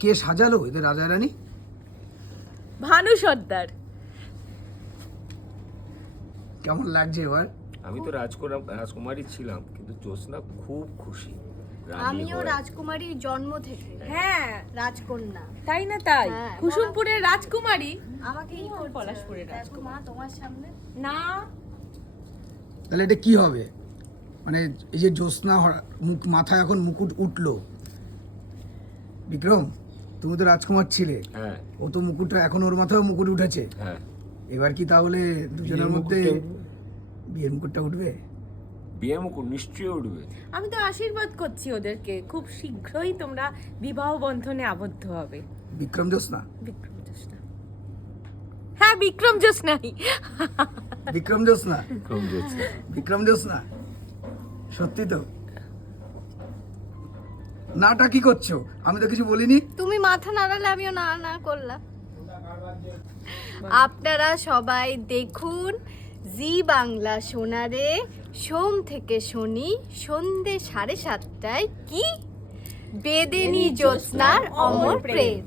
কে সাজালো এদের রাজা রানী? ভানু সর্দার। কেমন লাগছে এবার? আমি তো রাজকুমারী ছিলাম, কিন্তু জ্যোৎস্না খুব খুশি। রানী আমিও হয়ে। রাজকুমারীর জন্ম থেকে হ্যাঁ রাজকন্যা। তাই না তাই? হ্যাঁ, কুসুমপুরের রাজকুমারী আমাকে কি করছে? পলাশপুরের দেখো রাজকুমারী। মা তোমার সামনে না তাহলে এটা কি হবে? মানে এই যে জ্যোৎস্না মাথায় এখন মুকুট উঠলো, বিক্রম তুমি তো রাজকুমার ছিলে, হ্যাঁ ও তো মুকুটটা এখন ওর মাথায় মুকুট উঠেছে, হ্যাঁ। এবার কি তাহলে দুজনের মধ্যে বিয়ের মুকুটটা উঠবে? বিয়ে মুকুট নিশ্চয়ই উঠবে। আমি তো আশীর্বাদ করছি ওদেরকে, খুব শীঘ্রই তোমরা বিবাহ বন্ধনে আবদ্ধ হবে। বিক্রম জ্যোৎস্না, বিক্রম জ্যোৎস্না। হ্যাঁ বিক্রম জ্যোৎস্নাই। বিক্রম জ্যোৎস্না, খুব জ্যোৎস্না। বিক্রম জ্যোৎস্না, সত্যি তো? নাটা কি করছো? আমি তো কিছু বলিনি। তুমি মাথা নাড়ালে আমিও না না করলাম। আপনারা সবাই দেখুন জি বাংলা সোনারে সোম থেকে শনি সন্ধে 7:30টায় কি বেদেনী জ্যোৎস্নার অমর প্রেম।